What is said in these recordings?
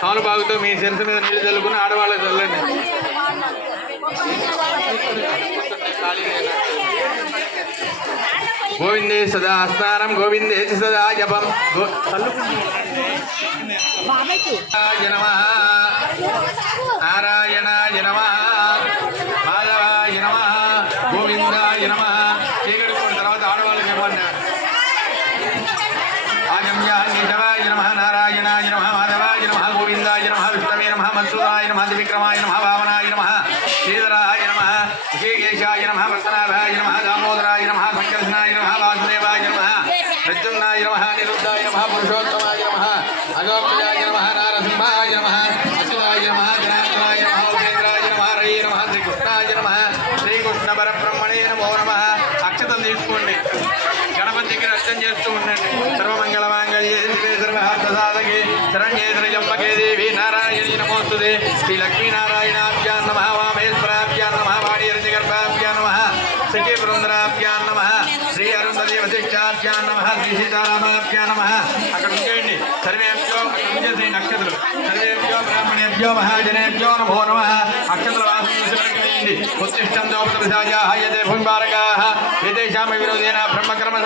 తమలపాకుతో మీ sense మీద నీళ్లు చల్లుకుని ఆడవాళ్ళకి చల్లండి. గోవిందే సదా స్నానం గోవిందే సదా జపం నారాయణాయ నమః మాధవాయ నమః గోవిందాయ నమః. చీకటి తర్వాత ఆడవాళ్ళకి ఏమన్నారు? ఆగమ్యాయ నమః నారాయణాయ నమః మాధవాయ నమః గోవిందాయ నమః విష్ణవే నమః మత్సూదాయ నమః త్రివిక్రమాయ నమః భావనాయ నమః శ్రీధరాయ నమః ఋషికేశాయ నమః వర్తనాభాయ నమః దామోదరాయ నమః సంకర్షణాయ నమః వాసుదేవాయ నమః ప్రద్యుమ్నాయ నమః నిరుద్ధాయ నమః పురుషోత్తమాయ నమః అగోప్యాయ నమః నారసింహాయ నమః అచ్యుతాయ నమః జనార్దనాయ నమః ఉపేంద్రాయ నమః రయే నమః శ్రీకృష్ణాయ నమః శ్రీకృష్ణ పరబ్రహ్మణే నమో నమః. అక్షతం తీసుకోండి, గణపతికి అర్థం చేస్తూ ఉండండి. సర్వమంగళమాంగళ్యే శివే సర్వహార్థసాధకే శరణ్యే త్రయంబకే దేవి నారాయణీ నమోస్తుతే. శ్రీ లక్ష్మీనారాయణాభ్యాం నమః వామేశ్వరాభ్యాం నమః వాణీర్జగర్భాభ్యాం నమః సఖీ బృందరాభ్యాం నమః శ్రీ అరుంధతి వశిష్టాభ్యాం నమః శ్రీ సీతారామాభ్యాం నమః. అక్కడ ఉంచేయండి. సర్వేభ్యో అక్కడ ఉంచేసి నక్షత్రులు సర్వేభ్యో బ్రాహ్మణేభ్యో మహాజనేభ్యో నమో నమః. అక్షత్రుల వాసండి. ఉత్తిష్టం దోపదశాయాః యతే భూమిపారకాః ఏతేషాం విరోధేన బ్రహ్మకర్మ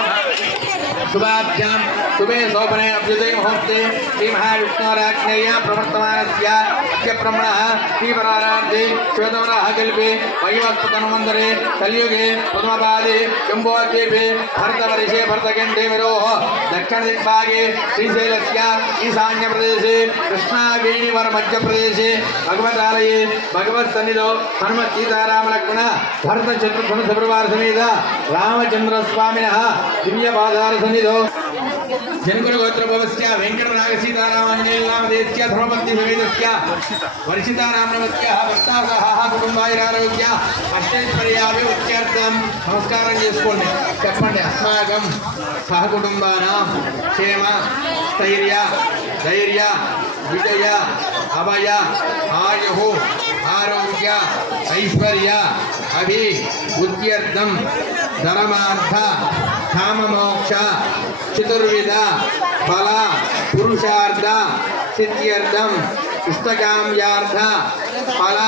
శుభాభ్యాం శుభే శోభనే అభ్యుదయ ముహూర్తే శ్రీ మహావిష్ణోరాజ్ఞేయ ప్రవర్తమానస్య అద్య బ్రహ్మణః శ్రీవరారార్థే శ్వేతవరాహ కల్పే మహిమస్పతన్వంతరే కలియుగే ప్రథమపాదే జంబోద్వీపే భరతవర్షే భరతఖండే విరోహ దక్షిణదిగ్భాగే శ్రీశైలస్య ఈశాన్యప్రదేశే కృష్ణావేణివర మధ్యప్రదేశే భగవదాలయే భగవత్సన్నిధౌ హనుమత్ సీతారామ లక్ష్మణ భరత శత్రుఘ్న సపరివార సమేత రామచంద్ర స్వామినః దివ్యపాదార సన్నిధౌ జనకుల గోత్రభవస్య వెంకటనాగ సీతారామాంజనేయనామదేస్య ధర్మపత్ని సమేతస్య వర్షితారామనమస్య భక్తాసహ కుటుంబాయురారోగ్య అష్టైశ్వర్యాభి ఉత్యర్థం. నమస్కారం చేసుకోండి, చెప్పండి. అస్మాకం సహకుటుంబానాం క్షేమ స్థైర్య ధైర్య విజయ అభయ ఆయు ఆరోగ్య ఐశ్వర్య అభి ఉత్యర్థం ధర్మార్థ కామమోక్ష చతుర్విధ ఫల పురుషార్థ సిద్ధ్యర్థం ఇష్టకామ్యార్థ ఫల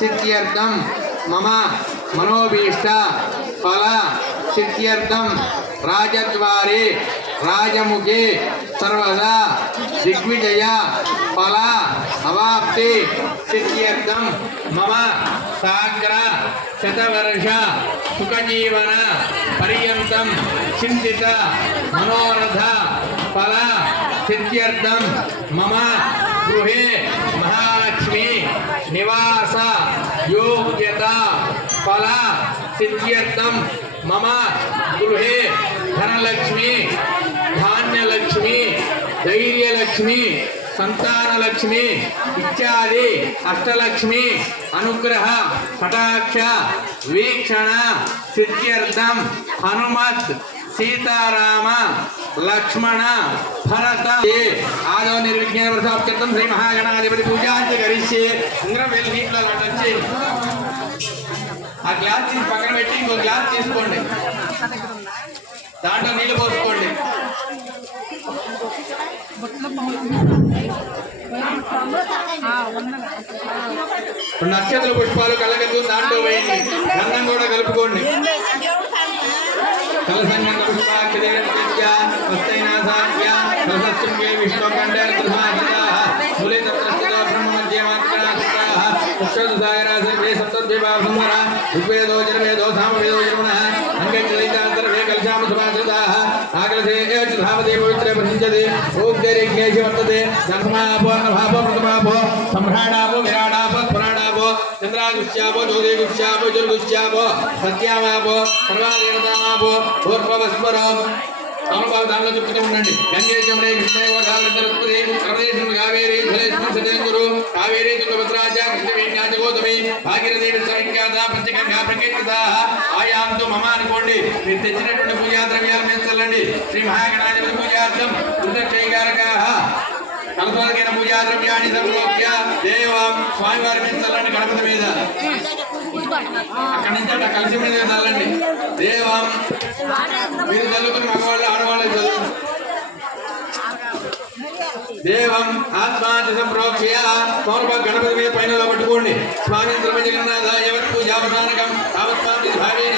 సిద్ధ్యర్థం మమ మనోభీష్ట ఫల సిద్ధ్యర్థం రాజద్వారే రాజముఖే సర్వదా దిగ్విజయ ఫల అవాప్తి సిద్ధ్యర్థం మమ సాగ్ర శతవర్ష సుఖజీవన పర్యంతం చింతిత మనోరథ ఫల సిద్ధ్యర్థం మమ గృహే మహాలక్ష్మి నివాస యోగ్యత ఫల సిద్ధ్యర్థం మమ గృహే ధనలక్ష్మి ధాన్యలక్ష్మి ధైర్యలక్ష్మి సంతానలక్ష్మి ఇత్యాది అష్టలక్ష్మి అనుగ్రహ కటాక్ష వీక్షణ సిద్ధ్యర్థం హనుమత్ సీతారామ లక్ష్మణ భరత ఆదో నిర్విఘ్న వర్షాప్త్యర్థం శ్రీ మహాగణాధిపతి పూజాంచ కరిష్యే. ఇంద్రం వెళ్ళి నీటిలో వచ్చి ఆ గ్లాస్ తీసి పక్కన పెట్టి ఇంకో గ్లాస్ తీసుకోండి, దాంట్లో నీళ్ళు పోసుకోండి. రెండు నక్షత్ర పుష్పాలు కళ్ళగద్దు దాంట్లో వేయండి, గంధం కూడా కలుపుకోండి. కలసంగ పుష్పాక్ష విష్ణుకంఠ మూలే తత్ర బ్రహ్మధ్యమాత్ర పుష్పసాగరాసే సప్తద్విభాసుందర ఋగ్వేదో జనవేదో సామవేదో జన్మన అంగైతాంతరవే కలశామ సమాశ్రితాః ఆకలసే ధామదే పవిత్రే ప్రసిద్ధ్యతే ఓగ్ధైర్యజ్ఞేషి వర్తతే ధర్మాపో నభాపో ప్రథమాపో సంభ్రాణాపో విరాడాపో పురాణాపో చంద్రాగుష్యాపో జ్యోతిగుష్యాపో జ్యోతిగుష్యాపో సత్యామాపో సర్వాదేవతామాపో పూర్వవస్మరో అమరబాబు దానిలో చెప్తూ ఉండండి. గంగే జమునే కృష్ణేవోధారతరుత్పదే సర్వేశ్వరం కావేరీ జలేశ్వరం సదేంగురు కావేరీ తుంగభద్రాచ కృష్ణవేణ్యాచ గోతమి భాగీరథీ విశ్వవిఖ్యాత ప్రత్యేకంగా ప్రకీర్తితాః ఆయాంతు మమ అనుకోండి. మీరు తెచ్చినటువంటి పూజా ద్రవ్యాల మీద చల్లండి. శ్రీ మహాగణాధిపతి పూజార్థం రుద్రక్షయకారకాః కలతోదకైన పూజా ద్రవ్యాన్ని సమర్ప్య దేవం స్వామివారి మీద చల్లండి. గణపతి మీద అక్కడి నుంచి అట్లా కలిసి మీద చల్లండి. దేవం మీరు చల్లుకుని మగవాళ్ళు ఆడవాళ్ళు చల్లండి. దేవం ఆత్మాది సంప్రోక్ష్య పౌర్వ గణపతి మీద పైన పట్టుకోండి. స్వామి జగన్నాథాయ పూజావసానకం తావత్మాది భావేన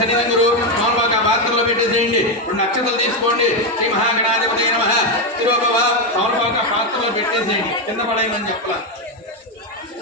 సన్నిధంగురు పౌర్వక పాత్రలో పెట్టేసేయండి. 2 అక్షతలు తీసుకోండి. శ్రీ మహాగణాధిపతి నమః శిరోభవ పౌర్వక పాత్రలో పెట్టేసేయండి. కింద పడేయమని చెప్పలా,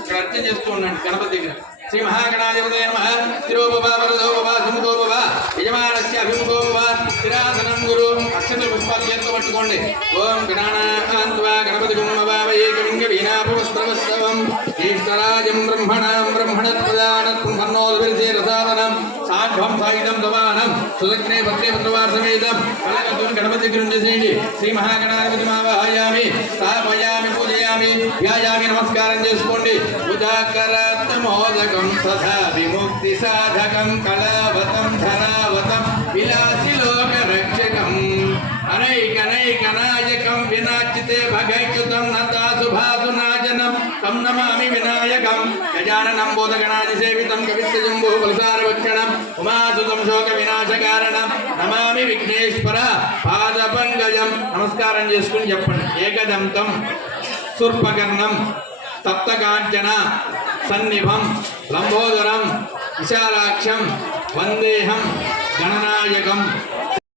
ఇక్కడ అర్చన చేస్తూ ఉండండి గణపతి దగ్గర. శ్రీ మహాగణాధిపతయే నమః శిరోభవ వరదో భవ సుముఖో భవ యజమానస్య అభిముఖో భవ స్థిరాసనం గురు. అక్షతలు పుష్పాలు చేతితో పట్టుకోండి. ఓం గణానాన్త్వా గణపతిగుం అవావయే కవిం కవీనాభవస్త్రవస్తవం జ్యేష్ఠరాజం బ్రహ్మణాం బ్రహ్మణత్వదానత్పుంభన్నోదవిరిసే రసాదనం సాధ్వం సాయుధం దవానం సుదగ్నే భద్రే పుత్రవాసమేతం కలకత్తుని గణపతి దగ్గర ఉంచేసేయండి. శ్రీ మహాగణాధిపతి మావాహయామి స్థాపయామి పూజయామి ధ్యాయామి నమస్కారం చేసుకోండి. ఉదాకరత్మోదకం సదా విముక్తి సాధకం కళావతం ధరావతం విలాసి లోక రక్షకం అనైకనైకనాయకం వినాచితే భగైచ్యుతం నతాసుభాసునాజనం తం నమామి వినాయకం గజాననం బోధగణాది సేవితం కవిత్వజంబో బలసారవక్షణం ఉమాసుతం శోక వినాశకారణం నమామి విఘ్నేశ్వర పాదపంకజం. నమస్కారం చేసుకుని చెప్పండి. ఏకదంతం శూర్పకర్ణం తప్తకాంచన సన్నిభం లంబోదరం విశాలాక్షం వందేహం గణనాయకం